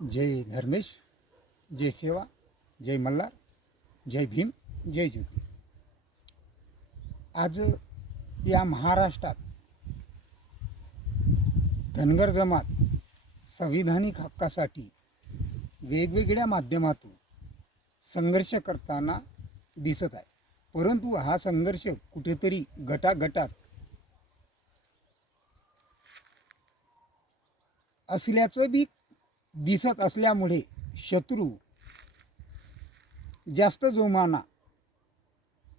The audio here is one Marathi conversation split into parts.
जय धर्मेश, जय सेवा, जय मल्हार, जय भीम, जय ज्योती. आज या महाराष्ट्रात धनगर जमात संविधानिक हक्कासाठी वेगवेगळ्या माध्यमातून संघर्ष करताना दिसत आहे. परंतु हा संघर्ष कुठेतरी गटागटात असल्याचं बी दिसत असल्यामुळे शत्रू जास्त जोमाना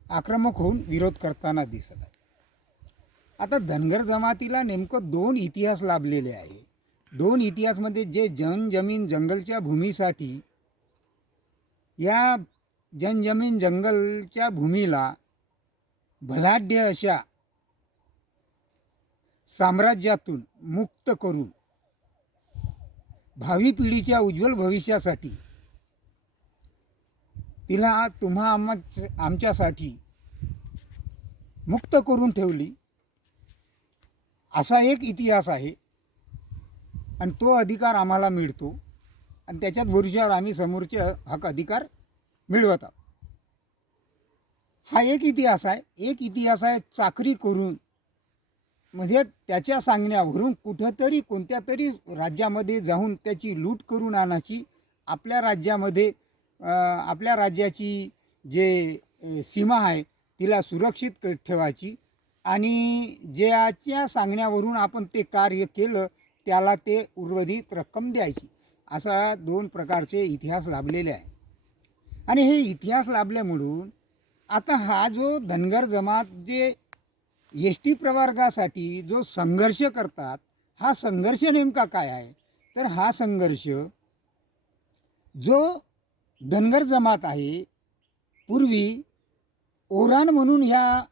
आक्रमक होऊन विरोध करताना दिसत आहे. आता धनगर जमातीला नेमकं दोन इतिहास लाभलेले आहे. दोन इतिहासमध्ये जे जमीन जंगलच्या भूमीसाठी या जमीन जंगलच्या भूमीला बलाढ्य अशा साम्राज्यातून मुक्त करून भावी पिढीच्या उज्ज्वल भविष्यासाठी तिला आमच्यासाठी मुक्त करून ठेवली असा एक इतिहास आहे. आणि तो अधिकार आम्हाला मिळतो आणि त्याच्यात भरोश्यावर आम्ही समोरचे हक अधिकार मिळवत आहोत. हा एक इतिहास आहे. एक इतिहास आहे चाकरी करून, म्हणजे त्याच्या सांगण्यावरून कुठंतरी कोणत्या तरी राज्यामध्ये जाऊन त्याची लूट करून आणायची, आपल्या राज्यामध्ये आपल्या राज्याची जे सीमा आहे तिला सुरक्षित ठेवायची आणि ज्याच्या सांगण्यावरून आपण ते कार्य केलं त्याला ते उर्वरित रक्कम द्यायची. असा दोन प्रकारचे इतिहास लाभलेले आहे. आणि हे इतिहास लाभल्यामुळं आता हा जो धनगर जमात जे एस टी प्रवर्गासाठी जो संघर्ष करतात, हा संघर्ष नेमका काय आहे? तर हा संघर्ष जो धनगर जमात आहे, पूर्वी ओराण म्हणून ह्या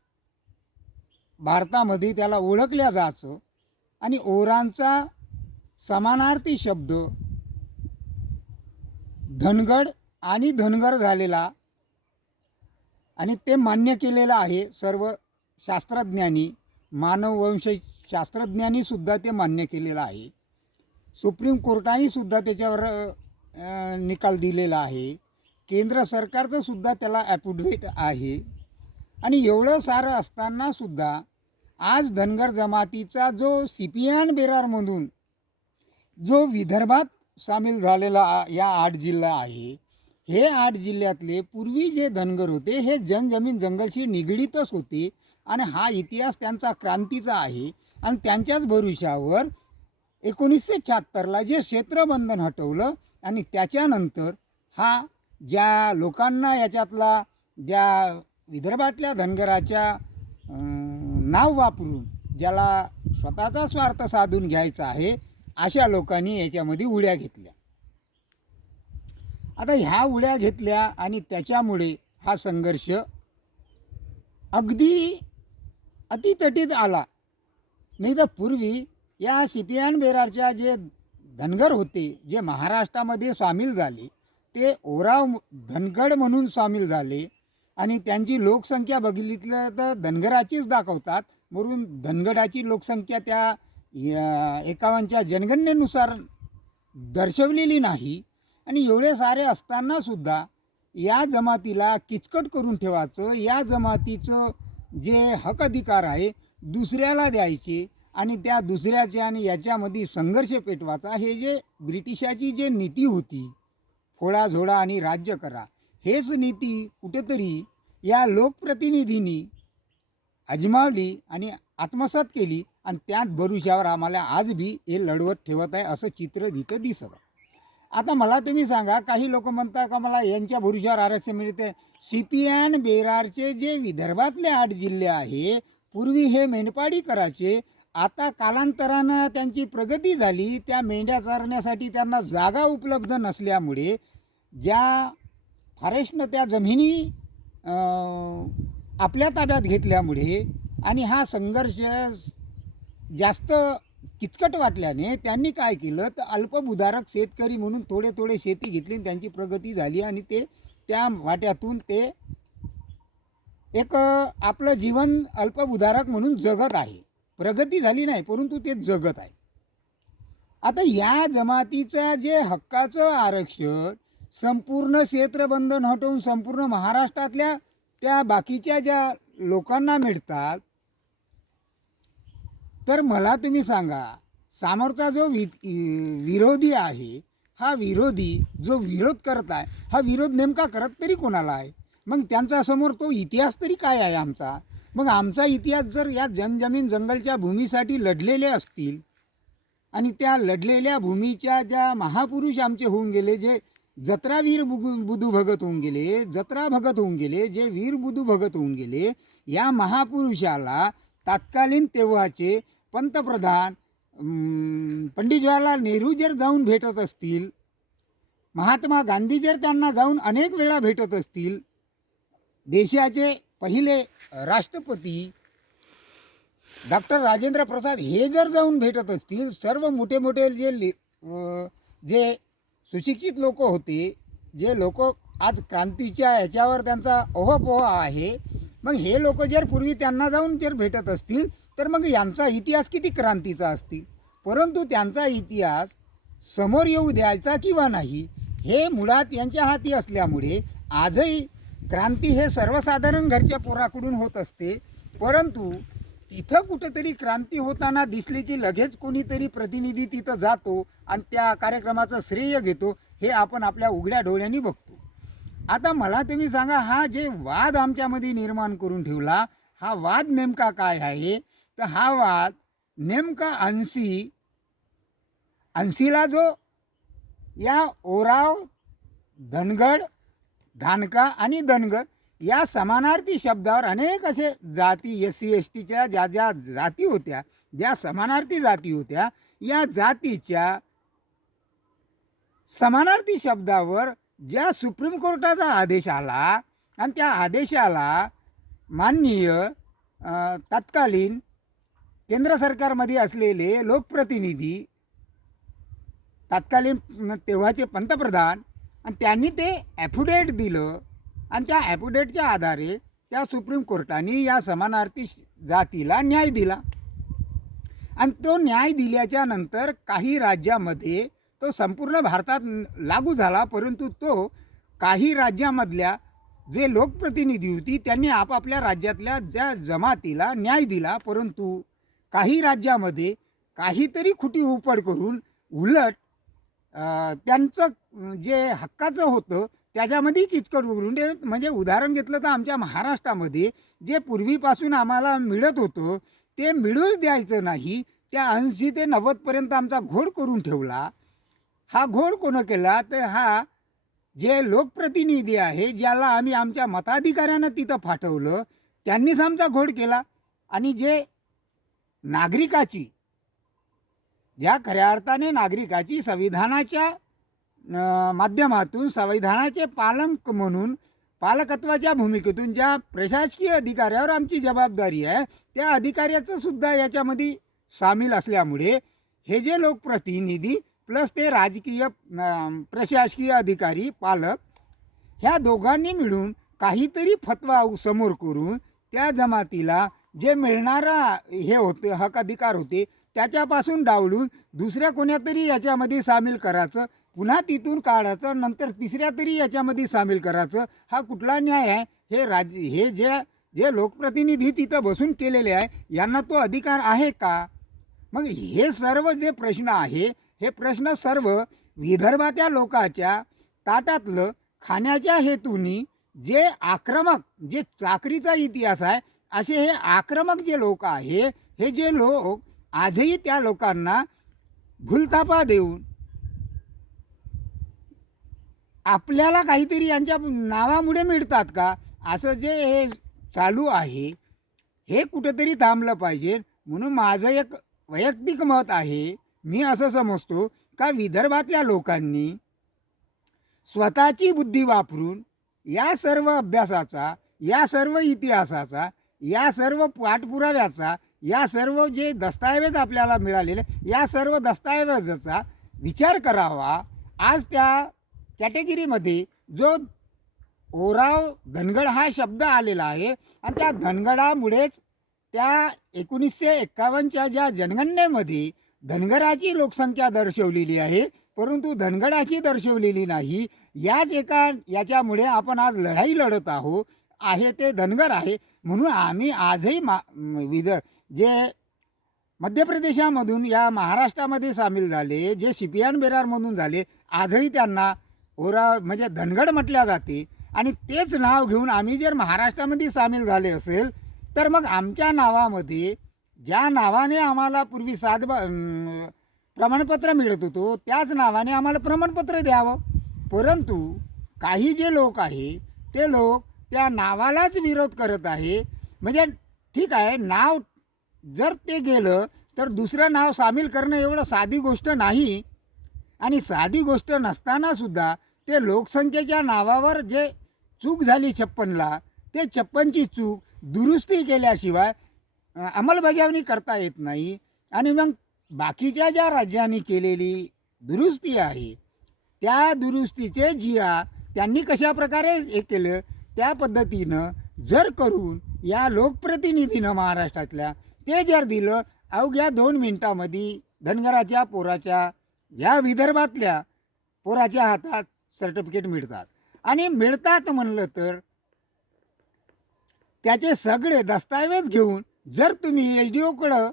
भारतामध्ये त्याला ओळखल्या जायचं आणि ओराणचा समानार्थी शब्द धनगड आणि धनगर झालेला आणि ते मान्य केलेलं आहे सर्व शास्त्रज्ञांनी, मानववंश शास्त्रज्ञांनी सुद्धा ते मान्य केलेलं आहे. सुप्रीम कोर्टाने सुद्धा त्याच्यावर निकाल दिलेला आहे. केंद्र सरकारचं सुद्धा त्याला ॲफिडेव्हिट आहे. आणि एवढं सारं असताना सुद्धा आज धनगर जमातीचा जो सिपियान बेरारमधून जो विदर्भात सामील झालेला या 8 जिल्हा आहे, हे 8 जिल्ह्यातले पूर्वी जे धनगर होते हे जमीन जंगलशी निगडीतच होते आणि हा इतिहास त्यांचा क्रांतीचा आहे. आणि त्यांच्याच भरोश्यावर 1976ला जे क्षेत्रबंधन हटवलं आणि त्याच्यानंतर हा ज्या लोकांना याच्यातला ज्या विदर्भातल्या धनगराच्या नाव वापरून ज्याला स्वतःचा स्वार्थ साधून घ्यायचा आहे अशा लोकांनी याच्यामध्ये उड्या घेतल्या. आता ह्या उड्या घेतल्या आणि त्याच्यामुळे हा संघर्ष अगदी अतितटीत आला. नाही तर पूर्वी या सिपियान बेरारच्या जे धनगर होते, जे महाराष्ट्रामध्ये सामील झाले, ते ओराव धनगड म्हणून सामील झाले आणि त्यांची लोकसंख्या बघितलं तर धनगराचीच दाखवतात, म्हणून धनगडाची लोकसंख्या त्या 51च्या जनगणनेनुसार दर्शवलेली नाही. आणि एवढे सारे असतानासुद्धा या जमातीला किचकट करून ठेवायचं, या जमातीचं जे हक अधिकार आहे दुसऱ्याला द्यायचे आणि त्या दुसऱ्याच्या आणि याच्यामध्ये संघर्ष पेटवायचा, हे जे ब्रिटिशाची जे नीती होती, फोडाझोडा आणि राज्य करा, हेच नीती कुठेतरी या लोकप्रतिनिधींनी अजमावली आणि आत्मसात केली आणि त्याच भरोश्यावर आम्हाला आज बी हे लढवत ठेवत आहे असं चित्र तिथं दिसत आहे. आता मला तुम्ही सांगा, काही लोक म्हणतात का मला यांच्या भरोश्यावर आरक्षण मिळते. सिपियान बेरारचे जे विदर्भातले 8 जिल्हे आहे, पूर्वी हे मेंढपाळी करायचे, आता कालांतरानं त्यांची प्रगती झाली, त्या मेंढ्या चरण्यासाठी त्यांना जागा उपलब्ध नसल्यामुळे ज्या फॉरेस्टनं त्या जमिनी आपल्या ताब्यात घेतल्यामुळे आणि हा संघर्ष जास्त किचकट वाटल्याने त्यांनी काय केलं तर अल्पभूधारक शेतकरी म्हणून थोडे थोडे शेती घेतली आणि त्यांची प्रगती झाली आणि ते त्या वाट्यातून ते एक आपलं जीवन अल्पभूधारक म्हणून जगत आहे. प्रगती झाली नाही परंतु ते जगत आहे. आता या जमातीचं जे हक्काचं आरक्षण संपूर्ण क्षेत्रबंधन हटवून संपूर्ण महाराष्ट्रातल्या त्या बाकीच्या ज्या लोकांना मिळतात, तर मला तुम्ही सांगा, समोरचा जो विरोधी आहे, हा विरोधी जो विरोध करत आहे, हा विरोध नेमका करत तरी कोणाला आहे? मग त्यांचा समोर तो इतिहास तरी काय आहे आमचा? मग आमचा इतिहास जर या जमीन जंगलच्या भूमीसाठी लढलेले असतील आणि त्या लढलेल्या भूमीच्या ज्या महापुरुष आमचे होऊन गेले, जे जत्रा वीर बुधू भगत होऊन गेले, जत्रा भगत होऊन गेले, जे वीर बुधू भगत होऊन गेले, या महापुरुषाला तत्कालीन तेव्हाचे पंतप्रधान पंडित जवाहरलाल नेहरू जर जाऊन भेटत असतील, महात्मा गांधी जर त्यांना जाऊन अनेक वेळा भेटत असतील, देशाचे पहिले राष्ट्रपती डॉक्टर राजेंद्र प्रसाद हे जर जाऊन भेटत असतील, सर्व मोठे मोठे जे सुशिक्षित लोक होते, जे लोक आज क्रांतीच्या ह्याच्यावर त्यांचा ओहपोह आहे, मग हे लोक जर पूर्वी त्यांना जाऊन जर भेटत असतील, तर मग यांचा इतिहास किती क्रांतीचा असतील. परंतु त्यांचा इतिहास समोर येऊ द्यायचा किंवा नाही हे मुळात यांच्या हाती असल्यामुळे आजही क्रांती हे सर्वसाधारण घरच्या पोराकडून होत असते. परंतु तिथं कुठंतरी क्रांती होताना दिसली की लगेच कोणीतरी प्रतिनिधी तिथं जातो आणि त्या कार्यक्रमाचं श्रेय घेतो, हे आपण आपल्या उघड्या डोळ्यांनी बघतो. आता मला तुम्ही सांगा, हा जे वाद आमच्यामध्ये निर्माण करून ठेवला, हा वाद नेमका काय आहे? तर हा वाद नेमका ऐंशीला जो या ओराव, धनगड, धानका आणि धनगर या समानार्थी शब्दावर अनेक असे जाती, SC STच्या ज्या ज्या जाती होत्या, ज्या समानार्थी जाती होत्या, या जातीच्या समानार्थी शब्दावर ज्या सुप्रीम कोर्टाचा आदेश आला आणि त्या आदेशाला माननीय तत्कालीन केंद्र सरकारमध्ये असलेले लोकप्रतिनिधी, तत्कालीन तेव्हाचे पंतप्रधान, आणि त्यांनी ते ॲफिडेविट दिलं आणि त्या ॲफिडेविटच्या आधारे त्या सुप्रीम कोर्टाने या समानार्थी जातीला न्याय दिला. आणि तो न्याय दिल्याच्या नंतर काही राज्यामध्ये तो संपूर्ण भारतात लागू झाला, परंतु तो काही राज्यामधल्या जे लोकप्रतिनिधी होती त्यांनी आपापल्या राज्यातल्या ज्या जमातीला न्याय दिला, परंतु काही राज्यामध्ये काहीतरी खुटी उपड करून उलट त्यांचं जे हक्काचं होतं त्याच्यामध्ये किचकट करून दे. म्हणजे उदाहरण घेतलं तर आमच्या महाराष्ट्रामध्ये जे पूर्वीपासून आम्हाला मिळत होतं ते मिळूच द्यायचं नाही, त्या 80 ते 90पर्यंत आमचा घोड करून ठेवला. हा घोड कोण केला? तर हा जे लोकप्रतिनिधी आहे, ज्याला आम्ही आमच्या मताधिकाऱ्यानं तिथं पाठवलं, त्यांनीच आमचा घोड केला. आणि जे नागरिकाची, ज्या खऱ्या अर्थाने नागरिकाची संविधानाच्या माध्यमातून संविधानाचे पालक म्हणून पालकत्वाच्या भूमिकेतून ज्या प्रशासकीय अधिकाऱ्यावर आमची जबाबदारी आहे, त्या अधिकाऱ्याचं सुद्धा याच्यामध्ये सामील असल्यामुळे हे जे लोकप्रतिनिधी प्लस ते राजकीय प्रशासकीय अधिकारी पालक, ह्या दोघांनी मिळून काहीतरी फतवा समोर करून त्या जमातीला जे मिळणारा हे होते, हक अधिकार होते, त्याच्यापासून डावलून दुसऱ्या कोण्यातरी याच्यामध्ये सामील करायचं, पुन्हा तिथून काढायचं, नंतर तिसऱ्या तरी याच्यामध्ये सामील करायचं. हा कुठला न्याय आहे? हे जे लोकप्रतिनिधी तिथं बसून केलेले आहे, यांना तो अधिकार आहे का? मग हे सर्व जे प्रश्न आहे, हे प्रश्न सर्व विदर्भाच्या लोकांच्या ताटातलं खाण्याच्या हेतूनी जे आक्रमक, जे चाकरीचा इतिहास आहे, असे हे आक्रमक जे लोक आहे, हे जे लोक आजही त्या लोकांना भूलथापा देऊन आपल्याला काहीतरी यांच्या नावामुळे मिळतात का, असं जे हे चालू आहे, हे कुठंतरी थांबलं पाहिजे. म्हणून माझं एक वैयक्तिक मत आहे, मी असं समजतो का विदर्भातल्या लोकांनी स्वतःची बुद्धी वापरून या सर्व अभ्यासाचा, या सर्व इतिहासाचा, या सर्व पाठपुराव्याचा, या सर्व जे दस्तऐवज आपल्याला मिळालेले, या सर्व दस्तऐवजाचा विचार करावा. आज त्या कॅटेगरीमध्ये जो ओराव धनगड हा शब्द आलेला आहे आणि त्या धनगडामुळेच त्या 1951च्या ज्या जनगणनेमध्ये धनगराची लोकसंख्या दर्शवलेली आहे, परंतु धनगराची दर्शवलेली नाही. याच एका याच्यामुळे आपण आज लढाई लढत आहोत आहे ते धनगर आहे. म्हणून आम्ही आजही जे मध्य प्रदेशामधून या महाराष्ट्रामध्ये सामील झाले, जे शिपियान बेरारमधून झाले, आजही त्यांना म्हणजे धनगड म्हटल्या जाते. आणि तेच नाव घेऊन आम्ही जर महाराष्ट्रामध्ये सामील झाले असेल तर मग आमच्या नावामध्ये ज्या नावाने आम्हाला पूर्वी प्रमाणपत्र मिळत होतो त्याच नावाने आम्हाला प्रमाणपत्र द्यावं. परंतु काही जे लोक आहे ते लोक त्या नावालाच विरोध करत आहे. म्हणजे ठीक आहे, नाव जर ते गेलं तर दुसरं नाव सामील करणं एवढं साधी गोष्ट नाही. आणि साधी गोष्ट नसतानासुद्धा ते लोकसंख्येच्या नावावर जे चूक झाली 56ला, ते 56ची चूक दुरुस्ती केल्याशिवाय अंमलबजावणी करता येत नाही. आणि मग बाकीच्या ज्या राज्यांनी केलेली दुरुस्ती आहे त्या दुरुस्तीचे जिया त्यांनी कशाप्रकारे हे केलं त्या पद्धतीनं जर करून या लोकप्रतिनिधीनं महाराष्ट्रातल्या ते जर दिलं, अवघ्या 2 मिनिटामध्ये धनगराच्या पोराच्या या विदर्भातल्या पोराच्या हातात सर्टिफिकेट मिळतात. आणि मिळतात म्हणलं तर त्याचे सगळे दस्तावेज घेऊन जर तुम्ही HDOकडं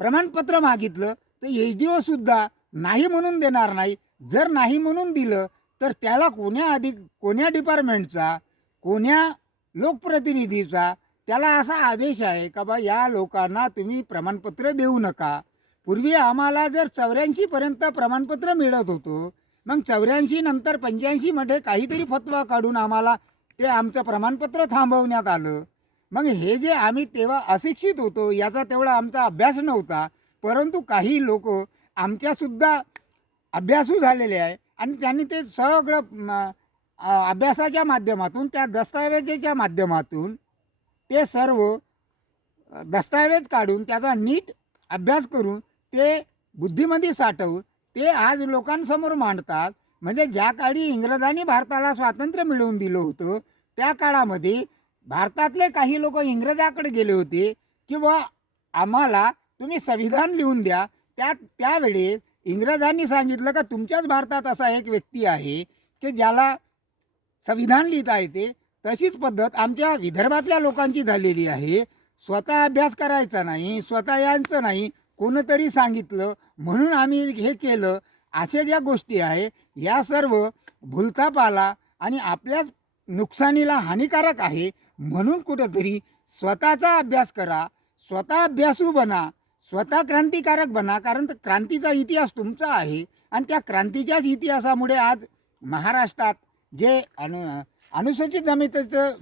प्रमाणपत्र मागितलं तर HDOसुद्धा नाही म्हणून देणार नाही. जर नाही म्हणून दिलं तर त्याला कोण्या डिपार्टमेंटचा, कोण्या लोकप्रतिनिधीचा त्याला असा आदेश आहे का बा या लोकांना तुम्ही प्रमाणपत्र देऊ नका. पूर्वी आम्हाला जर 84पर्यंत प्रमाणपत्र मिळत होतं, मग 84 नंतर 85मध्ये काहीतरी फतवा काढून आम्हाला ते आमचं प्रमाणपत्र थांबवण्यात आलं. मग हे जे आम्ही तेव्हा अशिक्षित होतो याचा तेवढा आमचा अभ्यास नव्हता, परंतु काही लोक आमच्यासुद्धा अभ्यासू झालेले आहे आणि त्यांनी ते सगळं अभ्यासाच्या माध्यमातून त्या दस्तावेजाच्या माध्यमातून ते सर्व दस्तावेज काढून त्याचा नीट अभ्यास करून ते बुद्धीमध्ये साठवून ते आज लोकांसमोर मांडतात. म्हणजे ज्या काळी इंग्रजांनी भारताला स्वातंत्र्य मिळवून दिलं होतं त्या काळामध्ये भारतातले काही लोक इंग्रजाकडे गेले होते की बुवा आम्हाला तुम्ही संविधान लिहून द्या. त्यावेळेस इंग्रजांनी सांगितलं का तुमच्याच भारतात असा एक व्यक्ती आहे की ज्याला संविधान लिहिता येते. तशीच पद्धत आमच्या विदर्भातल्या लोकांची झालेली आहे. स्वतः अभ्यास करायचा नाही, स्वतः यांचं नाही, कोणतरी सांगितलं म्हणून आम्ही हे केलं. अशा ज्या गोष्टी आहे या सर्व भूलथापाला आणि आपल्या नुकसानीला हानिकारक आहे. म्हणून कुठंतरी स्वतःचा अभ्यास करा, स्वतः अभ्यासू बना, स्वतः क्रांतिकारक बना. कारण क्रांतीचा इतिहास तुमचा आहे आणि त्या क्रांतीच्याच इतिहासामुळे आज महाराष्ट्रात जे अनुसूचित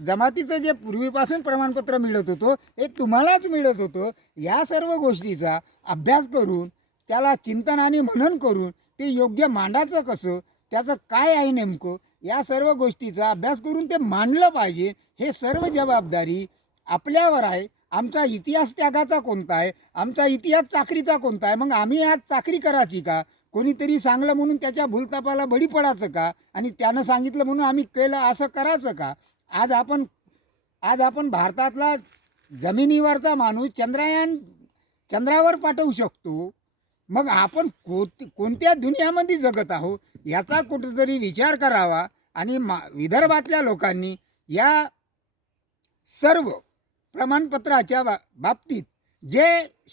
जमातीचं जे पूर्वीपासून प्रमाणपत्र मिळत होतं हे तुम्हालाच मिळत होतं. या सर्व गोष्टीचा अभ्यास करून त्याला चिंतन आणि मनन करून ते योग्य मांडायचं कसं, त्याचं काय आहे नेमकं, या सर्व गोष्टीचा अभ्यास करून ते मांडलं पाहिजे. हे सर्व जबाबदारी आपल्यावर आहे. आमचा इतिहास त्यागाचा कोणता आहे, आमचा इतिहास चाकरीचा कोणता आहे. मग आम्ही आज चाकरी करायची का, कोणीतरी सांगलं म्हणून त्याच्या भूलतापाला बळी पडायचं का, आणि त्यानं सांगितलं म्हणून आम्ही केलं असं करायचं का. आज आपण भारतातला जमिनीवरचा माणूस चंद्रावर पाठवू शकतो. मग आपण कोणत्या दुनियामध्ये जगत आहोत याचा कुठेतरी विचार करावा. आणि विदर्भातल्या लोकांनी या सर्व प्रमाणपत्राच्या बाबतीत जे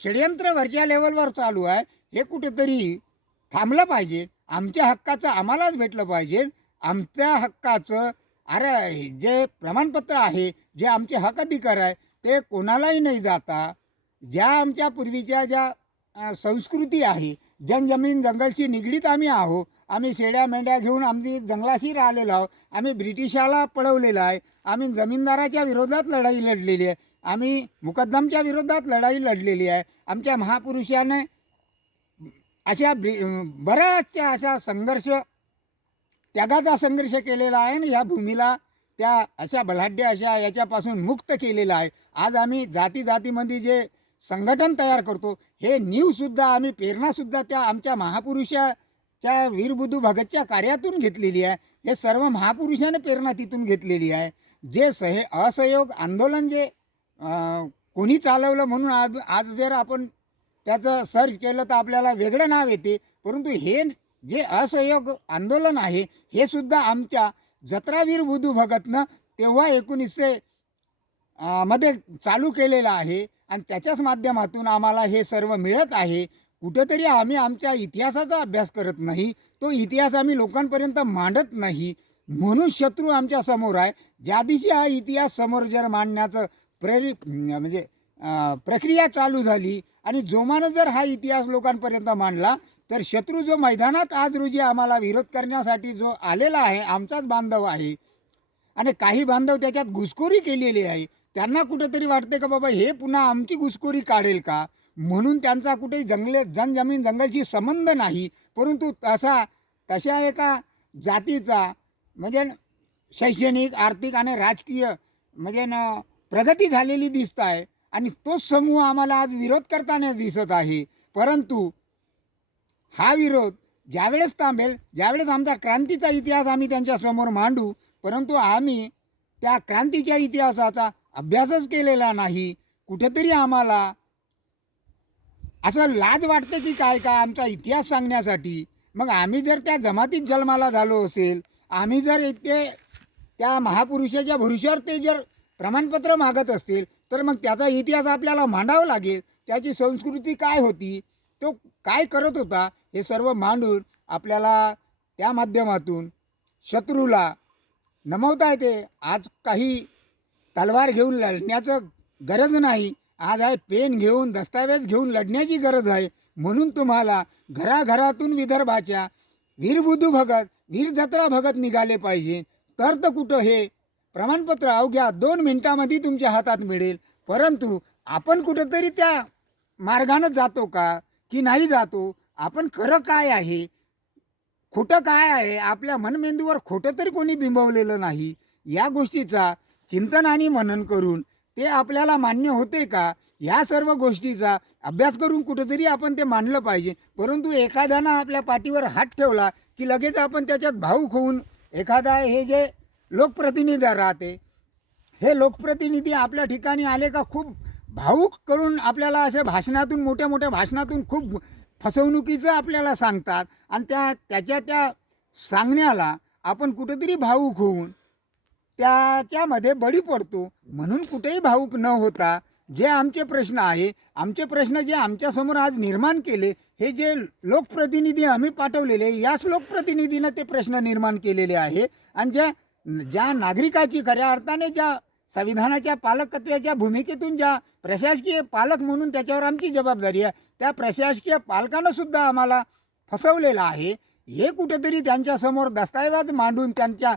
षडयंत्र वरच्या लेवलवर चालू आहे हे कुठेतरी थांबलं पाहिजे. आमच्या हक्काचं आम्हालाच भेटलं पाहिजे. आमच्या हक्काचं जे प्रमाणपत्र आहे, जे आमचे हक अधिकार आहे ते कोणालाही नाही जाता. ज्या आमच्या पूर्वीच्या ज्या संस्कृती आहे, जमीन जंगलशी निगडीत आम्ही आहोत. आम्ही शेड्या मेंढ्या घेऊन आम्ही जंगलाशी राहिलेलो आहोत. आम्ही ब्रिटिशाला पळवलेलं आहे. आम्ही जमीनदाराच्या विरोधात लढाई लढलेली आहे. आम्ही मुकद्दमच्या विरोधात लढाई लढलेली आहे. आमच्या महापुरुषाने अशा बऱ्याचशा अशा त्यागाचा संघर्ष केलेला आहे आणि या भूमीला त्या अशा बलाढ्य अशा याच्यापासून मुक्त केलेला आहे. आज आम्ही जातीमध्ये जे संघटन तयार करतो हे नीवसुद्धा आम्ही प्रेरणासुद्धा त्या आमच्या महापुरुषाच्या वीरबुद्धू भगतच्या कार्यातून घेतलेली आहे. हे सर्व महापुरुषाने प्रेरणा तिथून घेतलेली आहे. जे असहयोग आंदोलन जे कोणी चालवलं म्हणून आज जर आपण त्याचं सर्च केलं तर आपल्याला वेगळं नाव येते. परंतु हे जे असहयोग आंदोलन आहे हे सुद्धा आमच्या जत्रावीर बुधू भगतनं तेव्हा 1900 मध्ये चालू केलेलं आहे आणि त्याच्याच माध्यमातून आम्हाला हे सर्व मिळत आहे. कुठेतरी आम्ही आमच्या इतिहासाचा अभ्यास करत नाही, तो इतिहास आम्ही लोकांपर्यंत मांडत नाही, म्हणून शत्रू आमच्या समोर आहे. ज्या दिवशी हा इतिहास समोर जर मांडण्याचं म्हणजे प्रक्रिया चालू झाली आणि जोमानं जर हा इतिहास लोकांपर्यंत मांडला तर शत्रू जो मैदानात आज रोजी आम्हाला विरोध करण्यासाठी जो आलेला आहे आमचाच बांधव आहे आणि काही बांधव त्याच्यात घुसखोरी केलेली आहे. त्यांना कुठेतरी वाटते का बाबा हे पुन्हा आमची घुसखोरी काढेल का, म्हणून त्यांचा कुठेही जनजमीन जंगलशी संबंध नाही, परंतु तशा एका जातीचा म्हणजे शैक्षणिक आर्थिक आणि राजकीय म्हणजे प्रगती झालेली दिसत आहे आणि तोच समूह आम्हाला आज विरोध करताना दिसत आहे. परंतु हा विरोध ज्यावेळेस थांबेल, ज्यावेळेस आमचा क्रांतीचा इतिहास आम्ही त्यांच्यासमोर मांडू, परंतु आम्ही त्या क्रांतीच्या इतिहासाचा अभ्यासच केलेला नाही. कुठेतरी आम्हाला असं लाज वाटते की काय का आमचा इतिहास सांगण्यासाठी. मग आम्ही जर त्या जमातीत जन्माला झालो असेल, आम्ही जर इथे त्या महापुरुषाच्या भरोश्यावर ते जर प्रमाणपत्र मागत असतील तर मग त्याचा इतिहास आपल्याला मांडावा लागेल. त्याची संस्कृती काय होती, तो काय करत होता, हे सर्व मांडून आपल्याला त्या माध्यमातून शत्रूला नमवता येते. आज काही तलवार घेऊन लढण्याचं गरज नाही, आज आहे पेन घेऊन दस्तावेज घेऊन लढण्याची गरज आहे. म्हणून तुम्हाला घराघरातून विदर्भाच्या वीर बुधू भगत, वीर जत्रा भगत निघाले पाहिजे, तर कुठं हे प्रमाणपत्र अवघ्या 2 मिनिटांमध्ये तुमच्या हातात मिळेल. परंतु आपण कुठंतरी त्या मार्गानं जातो का की नाही जातो, आपण खरं काय आहे खोटं काय आहे, आपल्या मनमेंदूवर खोटं तरी कोणी बिंबवलेलं नाही. या गोष्टीचा चिंतन आणि मनन करून ते आपल्याला मान्य होते का, या सर्व गोष्टीचा अभ्यास करून कुठेतरी आपण ते मांडलं पाहिजे. परंतु एखाद्यानं आपल्या पाठीवर हात ठेवला की लगेच आपण त्याच्यात भावूक होऊन एखादा हे जे लोकप्रतिनिधी राहते, हे लोकप्रतिनिधी आपल्या ठिकाणी आले का खूप भावूक करून आपल्याला अशा भाषणातून मोठ्या मोठ्या भाषणातून खूप फसवणुकीचं आपल्याला सांगतात आणि त्या सांगण्याला आपण कुठेतरी भावूक होऊन त्याच्यामध्ये बळी पडतो. म्हणून कुठेही भावूक न होता जे आमचे प्रश्न आहे, आमचे प्रश्न जे आमच्यासमोर आज निर्माण केले, हे जे लोकप्रतिनिधी आम्ही पाठवलेले, याच लोकप्रतिनिधीनं ते प्रश्न निर्माण केलेले आहे आणि ज्या नागरिकाची खऱ्या अर्थाने ज्या संविधानाच्या पालकत्वाच्या भूमिकेतून ज्या प्रशासकीय पालक म्हणून त्याच्यावर आमची जबाबदारी आहे, त्या प्रशासकीय पालकानं सुद्धा आम्हाला फसवलेलं आहे. हे कुठेतरी त्यांच्यासमोर दस्तऐवज मांडून त्यांच्या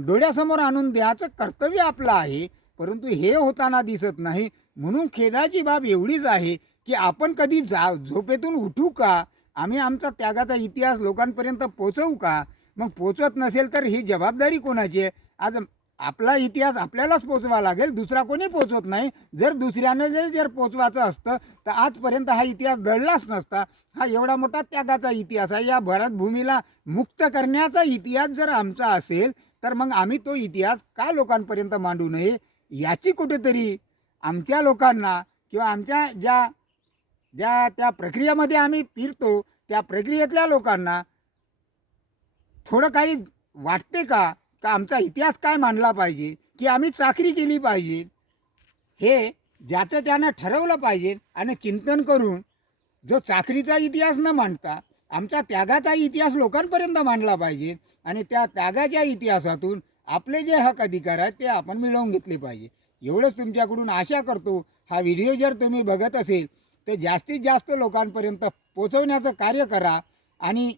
डोळ्यासमोर आणून द्यायचं कर्तव्य आपलं आहे, परंतु हे होताना दिसत नाही. म्हणून खेदाची बाब एवढीच आहे की आपण कधी झोपेतून उठू का, आम्ही आमचा त्यागाचा इतिहास लोकांपर्यंत पोचवू का. मग पोचवत नसेल तर ही जबाबदारी कोणाची आहे. आज आपला इतिहास आपल्यालाच पोचवा लागेल, दुसरा कोणी पोचवत नाही. जर दुसऱ्यानं जर पोचवायचं असतं तर आजपर्यंत हा इतिहास दडलाच नसता. हा एवढा मोठा त्यागाचा इतिहास आहे, या भारतभूमीला मुक्त करण्याचा इतिहास जर आमचा असेल तर मग आम्ही तो इतिहास का लोकांपर्यंत मांडू नये, याची कुठेतरी आमच्या लोकांना किंवा आमच्या ज्या त्या प्रक्रियेमध्ये आम्ही फिरतो त्या प्रक्रियेतल्या लोकांना थोडं काही वाटते का आमचा इतिहास काय मांडला पाहिजे, की आम्ही चाकरी केली पाहिजे, हे ज्याचं त्यानं ठरवलं पाहिजे. आणि चिंतन करून जो चाकरीचा इतिहास न मांडता आमचा त्यागाचा इतिहास लोकांपर्यंत मांडला पाहिजे आणि त्या त्यागाच्या इतिहासातून आपले जे हक अधिकार आहेत ते आपण मिळवून घेतले पाहिजे. एवढंच तुमच्याकडून आशा करतो. हा व्हिडिओ जर तुम्ही बघत असेल तर जास्तीत जास्त लोकांपर्यंत पोचवण्याचं कार्य करा आणि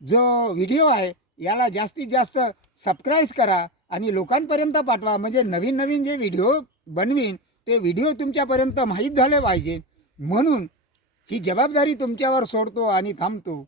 जो व्हिडिओ आहे याला जास्तीत जास्त सबस्क्राईब करा आणि लोकांपर्यंत पाठवा. म्हणजे नवीन नवीन जे व्हिडिओ बनवीन ते व्हिडिओ तुमच्यापर्यंत माहीत झाले पाहिजे. म्हणून ही जबाबदारी तुमच्यावर सोडतो आणि थांबतो.